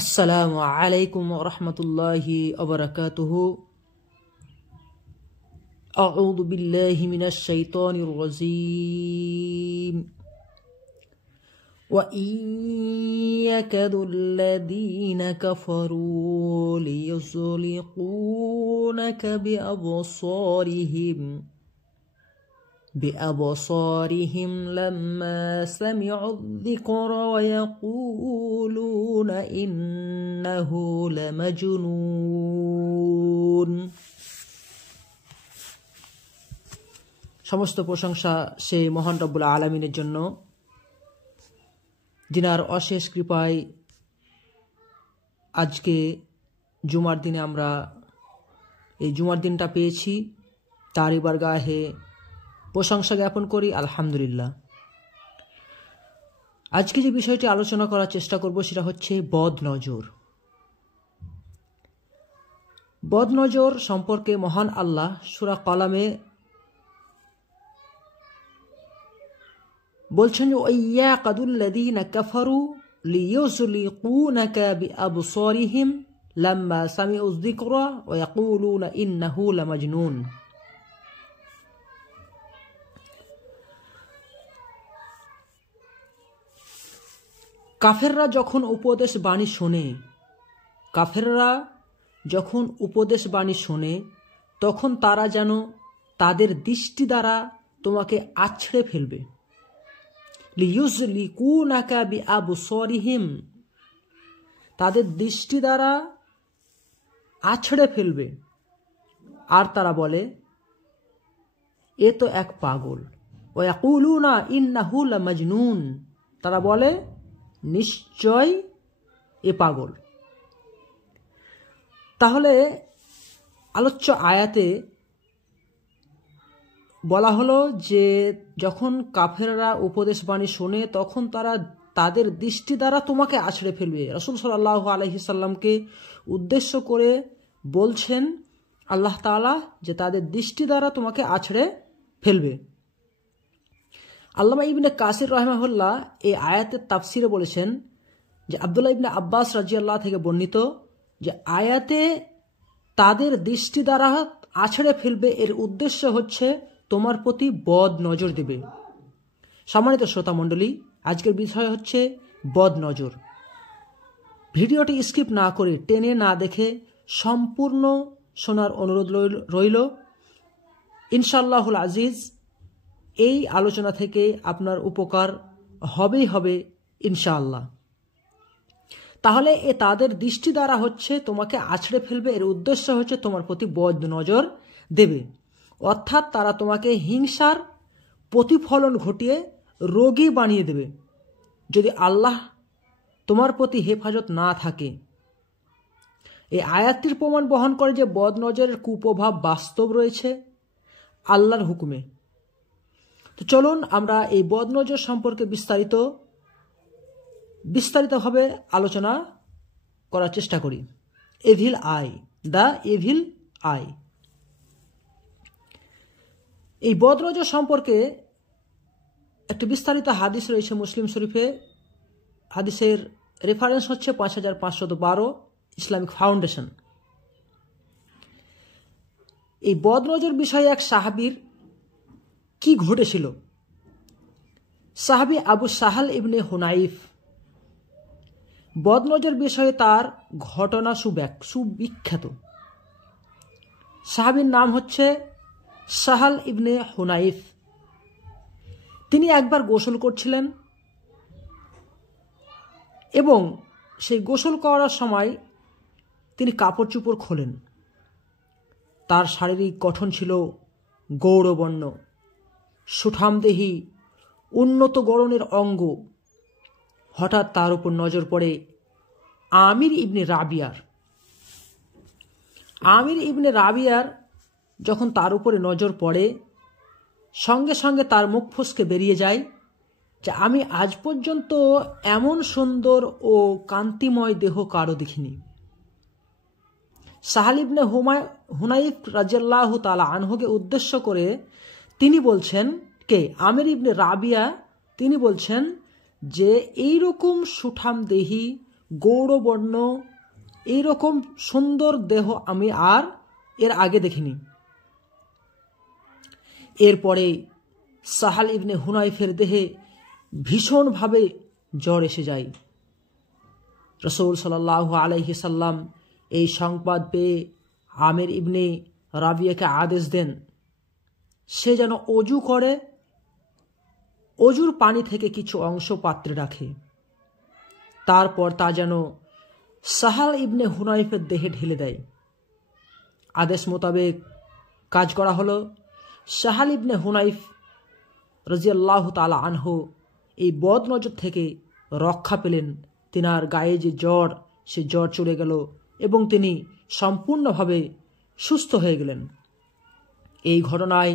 আসসালামু আলাইকুম ওয়া রাহমাতুল্লাহি ওয়া বারাকাতুহু। আউযু বিল্লাহি মিনাশ শাইতানির রাজীম। ওয়া ইয়াকাদুল্লাযীনা কাফারু লিয়ুযলিকুনাকা بأبصارهم لما سمعوا الذكر ويقولون إنه لمجنون। সমস্ত প্রশংসা সেই মহান রব্বুল আলামিনের জন্য, যিনার অশেষ কৃপায় আজকে জুমার দিনে আমরা এই জুমার দিনটা পেয়েছি। তারই বারগাহে প্রশংসা জ্ঞাপন করি, আলহামদুলিল্লাহ। আজকে যে বিষয়টি আলোচনা করার চেষ্টা করব সেটা হচ্ছে বদনজর। বদনজর সম্পর্কে মহান আল্লাহ সূরা কলামে বলছেন যে ওয়াইয়াকাদুল্লাযীনা কাফারু লিয়ুযলিকুনাকা বিআবসারিহিম লাম্মা সামিউয যিকরা ওয়া ইয়াকুলুনা ইন্নাহু লামাজনুন। কাফেররা যখন উপদেশ বাণী শোনে তখন তারা যেন তাদের দৃষ্টি দ্বারা তোমাকে আছড়ে ফেলবে। লিয়ুযলিকুনাকা বিআবসারিহিম, তাদের দৃষ্টি দ্বারা আছড়ে ফেলবে। আর তারা বলে এ তো এক পাগল। ওয়া ইয়াকুলুনা ইন্নাহু লামাজনুন, তারা বলে নিশ্চয় এ পাগল। তাহলে আলোচ্য আয়াতে বলা হলো যে যখন কাফেররা উপদেশ বাণী শোনে তখন তারা তাদের দৃষ্টি দ্বারা তোমাকে আছড়ে ফেলবে। রাসূল সাল্লাল্লাহু আলাইহি সাল্লামকে উদ্দেশ্য করে বলছেন আল্লাহ তাআলা যে তাদের দৃষ্টি দ্বারা তোমাকে আছড়ে ফেলবে। আল্লামা ইবনে কাসির রাহিমাহুল্লাহ এই আয়াতের তাফসিরে বলেছেন যে আব্দুল্লাহ ইবনে আব্বাস রাদিয়াল্লাহু থেকে বর্ণিত যে আয়াতে তাদের দৃষ্টি দ্বারা আছড়ে ফেলবে এর উদ্দেশ্য হচ্ছে তোমার প্রতি বদ নজর দেবে। সম্মানিত শ্রোতা মণ্ডলী, আজকের বিষয় হচ্ছে বদ নজর। ভিডিওটি স্কিপ না করে টেনে না দেখে সম্পূর্ণ শোনার অনুরোধ রইল। ইনশাআল্লাহুল আজিজ এই আলোচনা থেকে আপনার উপকার হবেই হবে ইনশাআল্লাহ। তাহলে এ তাদের দৃষ্টি দ্বারা হচ্ছে তোমাকে আছড়ে ফেলবে, এর উদ্দেশ্য হচ্ছে তোমার প্রতি বদ নজর দেবে। অর্থাৎ তারা তোমাকে হিংসার প্রতিফলন ঘটিয়ে রোগী বানিয়ে দেবে যদি আল্লাহ তোমার প্রতি হেফাজত না থাকে। এই আয়াতটির প্রমাণ বহন করে যে বদ নজরের কুপ্রভাব বাস্তব রয়েছে আল্লাহর হুকুমে। তো চলুন আমরা এই বদনজর সম্পর্কে বিস্তারিতভাবে আলোচনা করার চেষ্টা করি। Evil I, the evil I. এই বদনজর সম্পর্কে একটি বিস্তারিত হাদিস রয়েছে মুসলিম শরীফে। হাদিসের রেফারেন্স হচ্ছে 5512 ইসলামিক ফাউন্ডেশন। এই বদনজর বিষয়ে এক সাহাবীর কি ঘটেছিল? সাহাবী আবু সাহাল ইবনে হুনাইফ। বদনজর বিষয়ে তার ঘটনা সুবিখ্যাত। সাহাবীর নাম হচ্ছে সাহাল ইবনে হুনাইফ। তিনি একবার গোসল করছিলেন এবং সেই গোসল করার সময় তিনি কাপড় চোপড় খোলেন। তার শারীরিক গঠন ছিল গৌরবর্ণ, সুঠামদেহী, উন্নত গড়নের অঙ্গ। হঠাৎ তার উপর নজর পড়ে আমির ইবনে রাবিয়ার। আমির ইবনে রাবিয়ার যখন তার উপরে নজর পড়ে সঙ্গে সঙ্গে তার মুখ ফসকে বেরিয়ে যায় যে আমি আজ পর্যন্ত এমন সুন্দর ও কান্তিময় দেহ কারো দেখিনি। সাহাল ইবনে হুনাইফ রাদিয়াল্লাহু তাআলা আনহুকে উদ্দেশ্য করে তিনি বলছেন কে? আমির ইবনে রাবিয়া তিনি বলছেন যে এইরকম সুঠাম দেহি, গৌরবর্ণ, এইরকম সুন্দর দেহ আমি আর এর আগে দেখিনি। এরপরে সাহাল ইবনে হুনাইফের দেহে ভীষণভাবে জ্বর এসে যায়। রাসূল সাল্লাল্লাহু আলাইহি সাল্লাম এই সংবাদ পেয়ে আমির ইবনে রাবিয়াকে আদেশ দেন সে যেন অজু করে, অজুর পানি থেকে কিছু অংশ পাত্রে রাখে, তারপর তা যেন সাহাল ইবনে হুনাইফের দেহে ঢেলে দেয়। আদেশ মোতাবেক কাজ করা হলো। সাহাল ইবনে হুনাইফ রাদিয়াল্লাহু তাআলা আনহু এই বদ নজর থেকে রক্ষা পেলেন। তিনার গায়ে যে জ্বর, সে জ্বর চলে গেল এবং তিনি সম্পূর্ণভাবে সুস্থ হয়ে গেলেন। এই ঘটনায়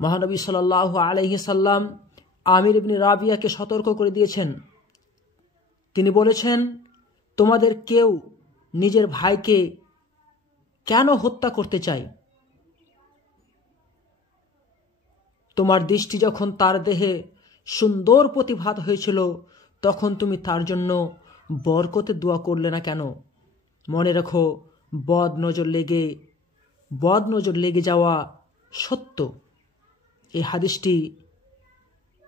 মহানবী সাল্লাল্লাহু আলাইহি সাল্লাম আমির ইবনে রাবিয়াকে সতর্ক করে দিয়েছেন। তিনি বলেছেন, তোমাদের কেউ নিজের ভাইকে কেন হত্যা করতে চায়? তোমার দৃষ্টি যখন তার দেহে সুন্দর প্রতিভাত হয়েছিল তখন তুমি তার জন্য বরকতের দোয়া করলে না কেন? মনে রাখো, বদ নজর লেগে যাওয়া সত্য। এই হাদিসটি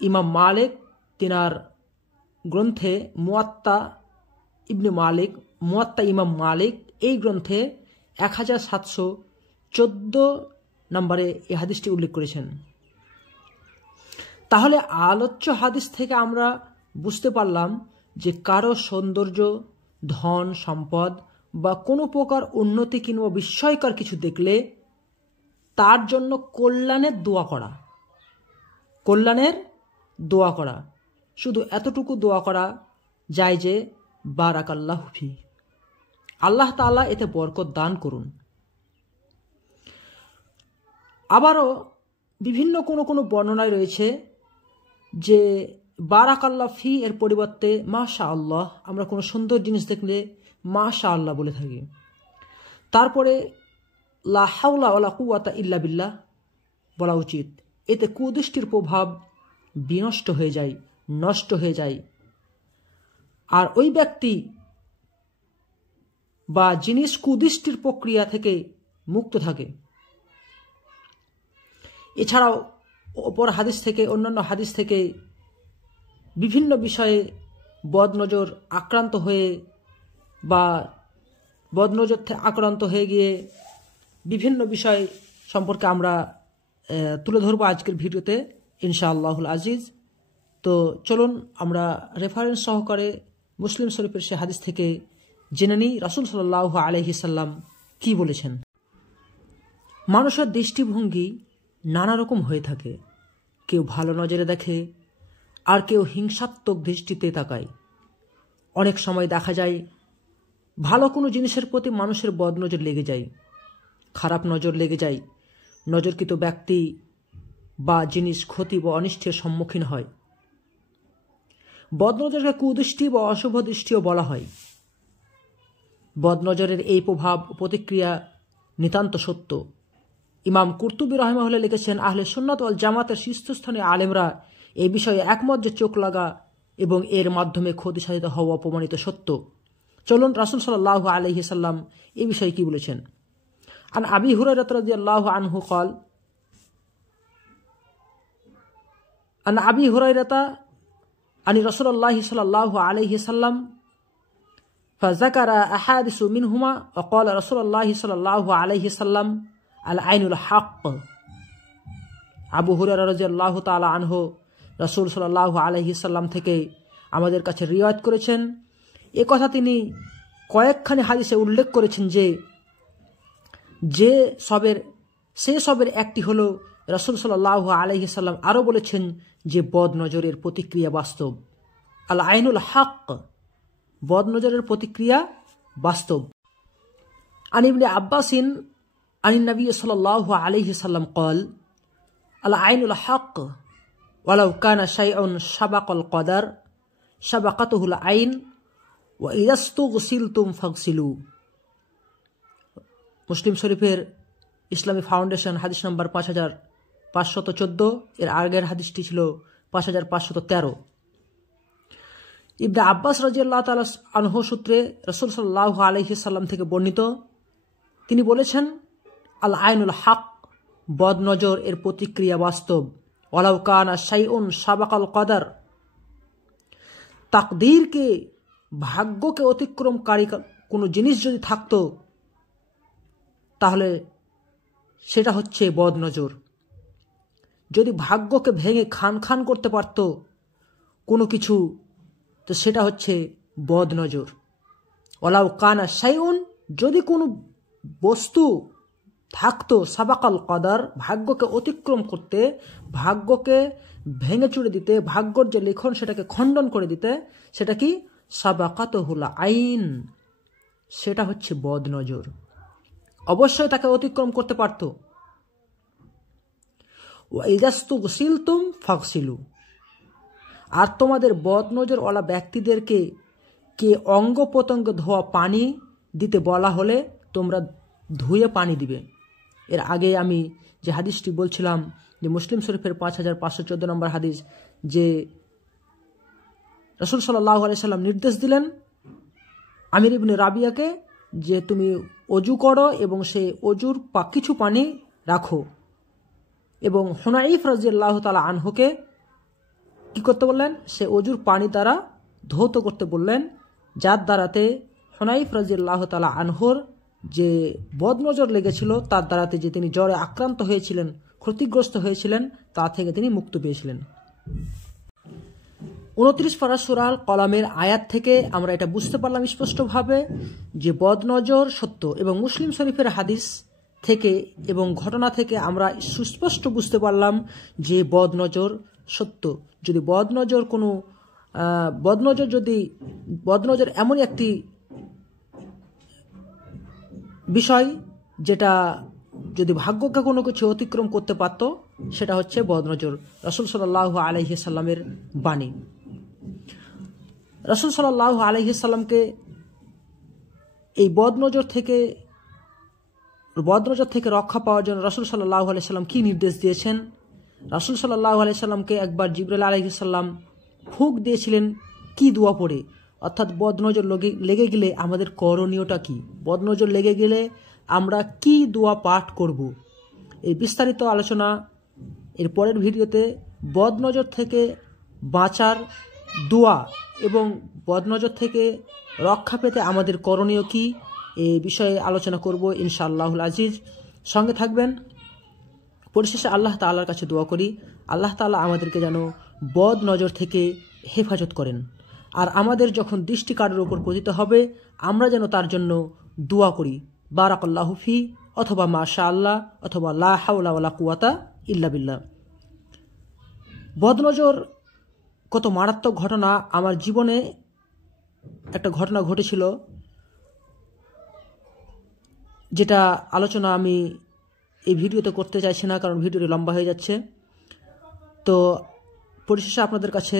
ইমাম মালিক তিনার গ্রন্থে মুয়াত্তা ইমাম মালিক এই গ্রন্থে 1714 নম্বরে এই হাদিসটি উল্লেখ করেছেন। তাহলে আলোচ্য হাদিস থেকে আমরা বুঝতে পারলাম যে কারো সৌন্দর্য, ধন সম্পদ বা কোনো প্রকার উন্নতি কিংবা বিস্ময়কর কিছু দেখলে তার জন্য কল্যাণের দোয়া করা, শুধু এতটুকু দোয়া করা যায় যে বারাকাল্লাহু ফি, আল্লাহ তাআলা এতে বরকত দান করুন। আবারও বিভিন্ন কোনো বর্ণনায় রয়েছে যে বারাকাল্লাহ ফি এর পরিবর্তে মাশা আল্লাহ, আমরা কোনো সুন্দর জিনিস দেখলে মাশা আল্লাহ বলে থাকি। তারপরে লা হাওলা ওয়ালা কুওয়াতা ইল্লা বিল্লাহ বলা উচিত। এতে কুদৃষ্টির প্রভাব বিনষ্ট হয়ে যায়, নষ্ট হয়ে যায়, আর ওই ব্যক্তি বা জিনিস কুদৃষ্টির প্রক্রিয়া থেকে মুক্ত থাকে। এছাড়াও অন্যান্য হাদিস থেকে বিভিন্ন বিষয়ে বদনজর আক্রান্ত হয়ে বা বদনজর আক্রান্ত হয়ে গিয়ে বিভিন্ন বিষয় সম্পর্কে আমরা তুলে ধরবো আজকের ভিডিওতে ইনশাআল্লাহুল আজিজ। তো চলুন আমরা রেফারেন্স সহকারে মুসলিম শরীফের সে হাদিস থেকে জেনে নিই রাসূল সাল্লাল্লাহু আলাইহি সাল্লাম কি বলেছেন। মানুষের দৃষ্টিভঙ্গি নানা রকম হয়ে থাকে। কেউ ভালো নজরে দেখে আর কেউ হিংসাত্মক দৃষ্টিতে তাকায়। অনেক সময় দেখা যায় ভালো কোনো জিনিসের প্রতি মানুষের বদনজর লেগে যায়, খারাপ নজর লেগে যায়। নজরকৃত ব্যক্তি বা জিনিস ক্ষতি বা অনিষ্টের সম্মুখীন হয়। বদনজরকে কুদৃষ্টি বা অশুভ দৃষ্টিও বলা হয়। বদনজরের এই প্রভাব প্রতিক্রিয়া নিতান্ত সত্য। ইমাম কুরতুবী রাহিমাহুল্লাহ লিখেছেন, আহলে সুন্নাত ওয়াল জামাতের শীর্ষস্থানীয় আলেমরা এই বিষয়ে একমত যে চোখ লাগা এবং এর মাধ্যমে ক্ষতি সাধিত হওয়া প্রমাণিত সত্য। চলুন রাসূল সাল্লাল্লাহু আলাইহি সাল্লাম এই বিষয়ে কি বলেছেন। আন আবি হুরায়রা রাদিয়াল্লাহু আনহু قال আন আবি হুরায়রা আনি রাসূলুল্লাহ সাল্লাল্লাহু আলাইহি সাল্লাম فذكر أحاديث منهما وقال رسول الله صلى الله عليه وسلم العين الحق। আবু হুরায়রা রাদিয়াল্লাহু তাআলা আনহু রাসূল সাল্লাল্লাহু আলাইহি সাল্লাম থেকে আমাদের কাছে রিওয়ায়াত করেছেন। এই কথা তিনি কয়েকখানি হাদিসে উল্লেখ করেছেন যে সবের একটি হলো রাসূল সাল্লাল্লাহু আলাইহি সাল্লাম আরও বলেছেন যে বদ নজরের প্রতিক্রিয়া বাস্তব। আল আইনুল হক, বদ নজরের প্রতিক্রিয়া বাস্তব। আন ইবনে আব্বাসিন আনিন নবী সাল্লাল্লাহু আলাইহি সাল্লাম قال আল আইনুল হক ওয়ালাউ কানা শাইউন সাবাকাল কদার সাবাকাতুহুল আইন ওয়া ইযাস্তুগসিলতুম ফাগসিলু। মুসলিম শরীফের ইসলামী ফাউন্ডেশন হাদিস নম্বর 5514, এর আগের হাদিসটি ছিল 5513। ইবনে আব্বাস রাদিয়াল্লাহু তাআলা আনহু সূত্রে রাসূল সাল্লাল্লাহু আলাইহি সাল্লাম থেকে বর্ণিত, তিনি বলেছেন, আল আইনুল হক, বদ নজর এর প্রতিক্রিয়া বাস্তব। ওয়ালাউ কানা শাইউন সাবাকাল কদর, তাকদীরকে, ভাগ্যকে অতিক্রমকারী কোনো জিনিস যদি থাকতো তাহলে সেটা হচ্ছে বদ নজর। যদি ভাগ্যকে ভেঙে খান খান করতে পারত কোনো কিছু, তো সেটা হচ্ছে বদ নজর। ওয়ালাউ কানা শাইউন, যদি কোনো বস্তু থাকতো সাবাকাল কদর, ভাগ্যকে অতিক্রম করতে, ভাগ্যকে ভেঙে চুড়ে দিতে, ভাগ্যর যে লিখন সেটাকে খণ্ডন করে দিতে, সেটা কি? সাবাকাতুহুল আইন, সেটা হচ্ছে বদ নজর। অবশ্যই তাকে অতিক্রম করতে পারত। ওয়াইদাস্তুগসিলতুম ফাগসিলু, আর তোমাদের বদ নজরওয়ালা ব্যক্তিদেরকে কে অঙ্গ প্রত্যঙ্গ ধোয়া পানি দিতে বলা হলে তোমরা ধুয়ে পানি দিবে। এর আগে আমি যে হাদিসটি বলছিলাম, যে মুসলিম শরীফের 5514 নম্বর হাদিস, যে রাসূল সাল্লাল্লাহু আলাইহি সাল্লাম নির্দেশ দিলেন আমির ইবনে রাবিয়াকে, যে তুমি অজু করো এবং সেই অজুর কিছু পানি রাখো, এবং হুনাইফ রাদিয়াল্লাহু তাআলা আনহুকে কি করতে বললেন? সে অজুর পানি দ্বারা ধৌত করতে বললেন, যার দ্বারাতে হুনাইফ রাদিয়াল্লাহু তাআলা আনহুর যে বদনজর লেগেছিল, তার দ্বারাতে যে তিনি জ্বরে আক্রান্ত হয়েছিলেন, ক্ষতিগ্রস্ত হয়েছিলেন, তা থেকে তিনি মুক্ত পেয়েছিলেন। 29 পারা সূরা আল কলামের আয়াত থেকে আমরা এটা বুঝতে পারলাম স্পষ্টভাবে যে বদনজর সত্য, এবং মুসলিম শরীফের হাদিস থেকে এবং ঘটনা থেকে আমরা সুস্পষ্ট বুঝতে পারলাম যে বদনজর সত্য। যদি বদনজর এমন একটি বিষয় যেটা যদি ভাগ্যকে কোনো কিছু অতিক্রম করতে পারত, সেটা হচ্ছে বদনজর। রাসূল সাল্লাল্লাহু আলাইহি সাল্লামের বাণী। রাসূল সাল্লাল্লাহু আলাইহি সাল্লামকে এই বদনজর থেকে রক্ষা পাওয়ার জন্য রাসূল সাল্লাল্লাহু আলাইহি সাল্লাম কি নির্দেশ দিয়েছেন? রাসূল সাল্লাল্লাহু আলাইহি সাল্লামকে একবার জিবরাইল আলাইহিস সালাম ফুঁক দিয়েছিলেন কি দোয়া পড়ে, অর্থাৎ বদনজর লেগে গেলে আমাদের করণীয়টা কি, বদনজর লেগে গেলে আমরা কি দোয়া পাঠ করব। এই বিস্তারিত আলোচনা এর পরের ভিডিওতে বদনজর থেকে বাঁচার দোয়া এবং বদনজর থেকে রক্ষা পেতে আমাদের করণীয় কি, এই বিষয়ে আলোচনা করব ইনশাআল্লাহুল আজিজ। সঙ্গে থাকবেন। পরিশেষে আল্লাহ তাআলার কাছে দোয়া করি, আল্লাহ তাআলা আমাদেরকে যেন বদ নজর থেকে হেফাজত করেন, আর আমাদের যখন দৃষ্টি কারোর উপর পতিত হবে আমরা যেন তার জন্য দোয়া করি, বারাকাল্লাহু ফি, অথবা মাশাআল্লাহ, অথবা লা হাওলা ওয়ালা কুওয়াতা ইল্লা বিল্লাহ। বদনজর কত মারাত্মক ঘটনা। আমার জীবনে একটা ঘটনা ঘটেছিল, যেটা আলোচনা আমি এই ভিডিওতে করতে চাইছি না, কারণ ভিডিওটি লম্বা হয়ে যাচ্ছে। তো পরিশেষে আপনাদের কাছে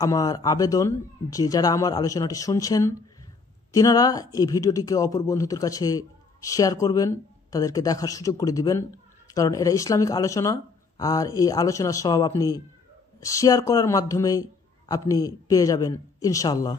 আমার আবেদন, যে যারা আমার আলোচনাটি শুনছেন তিনারা এই ভিডিওটিকে অপর বন্ধুদের কাছে শেয়ার করবেন, তাদেরকে দেখার সুযোগ করে দিবেন, কারণ এটা ইসলামিক আলোচনা, আর এই আলোচনার সওয়াব আপনি শেয়ার করার মাধ্যমেই আপনি পেয়ে যাবেন ইনশাআল্লাহ।